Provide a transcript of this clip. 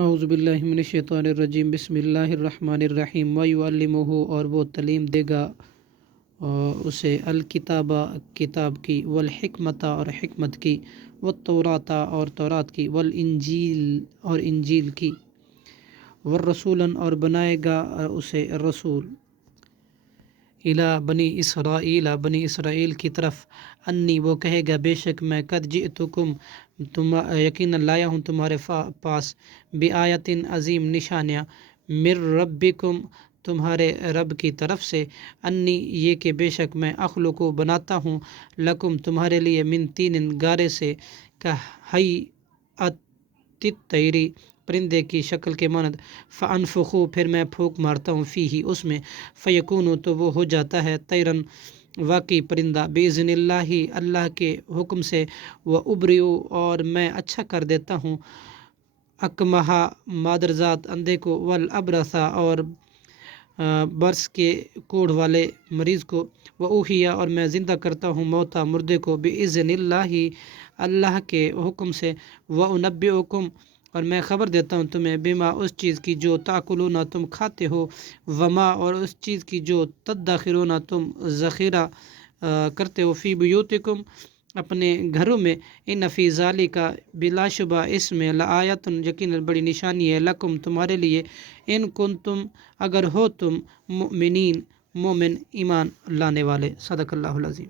اعوذ باللہ من الشیطان الرجیم، بسم اللہ الرحمن الرحیم۔ وَيُعَلِّمُهُ، اور وہ تعلیم دے گا اسے، الکتابہ کتاب کی، والحکمت اور حکمت کی، والتوراۃ اور تورات کی، والانجیل اور انجیل کی، والرسولاً اور بنائے گا اسے رسول، بنی اسرائیل کی طرف، انی وہ کہے گا بے شک میں، قد جئتکم یقیناً لایا ہوں تمہارے پاس، بآیۃ عظیم نشانیاں، من ربکم تمہارے رب کی طرف سے، انی یہ کہ بے شک میں، اخلق بناتا ہوں، لکم تمہارے لیے، من طین گارے سے، کہیئۃ الطیر پرندے کی شکل کے مانند، فانفخوا پھر میں پھونک مارتا ہوں، فیہ اس میں، فیکون تو وہ ہو جاتا ہے، طیرن واقعی پرندہ، باذن اللہ اللہ کے حکم سے، وابرئ اور میں اچھا کر دیتا ہوں، اکمہا مادرزاد اندھے کو، والابرص اور برس کے کوڑھ والے مریض کو، واحیی اور میں زندہ کرتا ہوں موتا مردے کو، باذن اللہ اللہ کے حکم سے، وانبئکم اور میں خبر دیتا ہوں تمہیں، بما اس چیز کی جو تاکلون تم کھاتے ہو، وما اور اس چیز کی جو تدخرون تم ذخیرہ کرتے ہو، فی بیوتکم اپنے گھروں میں، ان فی ذالک بلا شبہ اس میں، لآیۃ یقیناً بڑی نشانی ہے، لکم تمہارے لیے، ان کنتم اگر ہو تم، مؤمنین مومن ایمان لانے والے۔ صدق اللہ العظیم۔